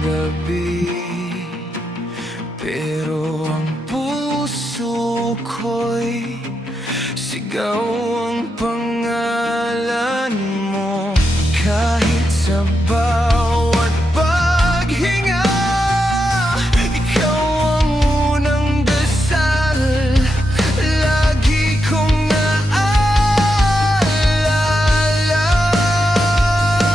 gabi, pero ang puso ko'y sigaw ang pangalan mo. Kahit sa bawat paghinga, ikaw ang unang dasal. Lagi kong naaalala.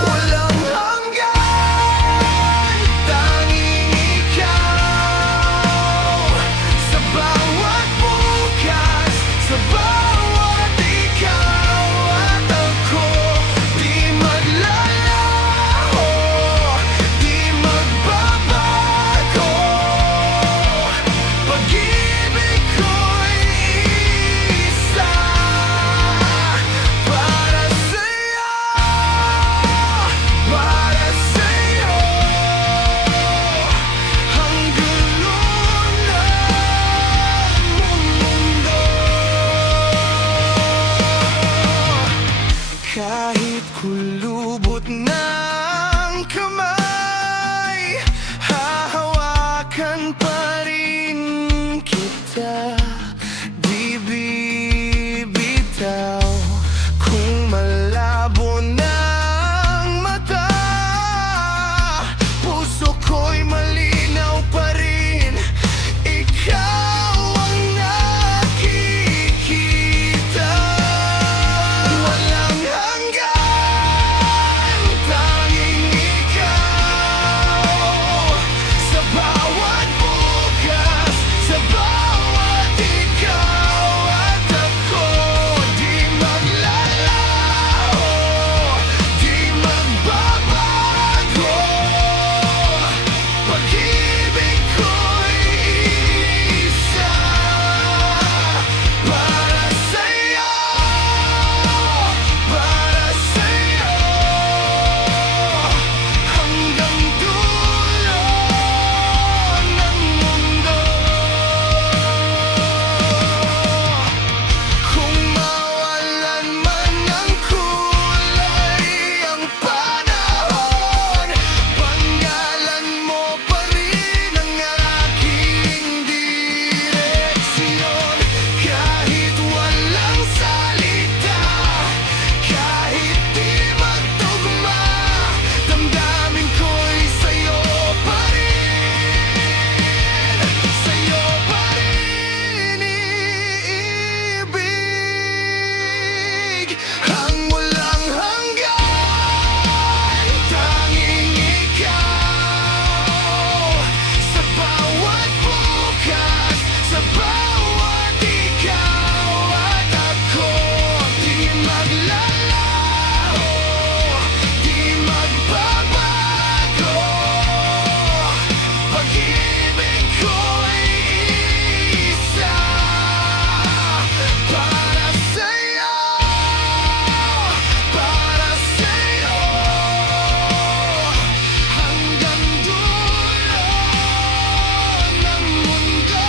Walang hanggan, tanging ikaw. Sa bawat bukas, sa bawat ikaw at ako, di maglalaho, di magbabago. Pag-ibig ko'y isa para sa'yo, para sa'yo. Ang gulo ng mundo, kahit kulubot ng kamay, hahawakan pa rin kita. Di bibitaw kung malabo ng mata. Puso ko'y malinaw pa rin, ikaw ang nakikita. Walang hanggan, tanging ikaw. Sa bawat bukas, sa bawat ikaw at ako, di maglalaho, di magbabago. Pag-ibig ko'y isa para sa'yo, para sa'yo. Hanggang dulo ng mundo. Kung mawalan man ng kulay ang panahon, panggalan mo pa rin ang aking direksyon. Kahit walang salita, kahit di magtugma, damdamin ko'y sa'yo pa rin, sa'yo pa rin iibig. Ang walang hanggan, tanging ikaw. Sa bawat bukas, sa bawat ikaw at ako, di maglalaho, di magbabago. Pag-ibig ko'y isa para sa'yo, para sa'yo. Hanggang dulo ng mundo.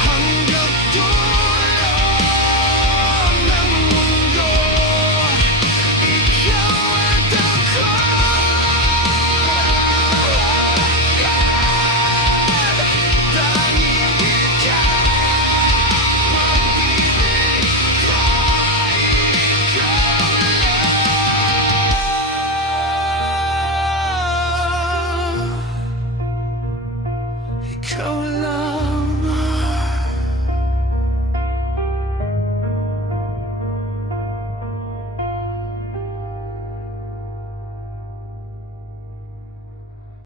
Hanggang dulo ng mundo, ikaw at ako. Tanging ikaw, pag-ibig ko'y ikaw lang. Ikaw lang.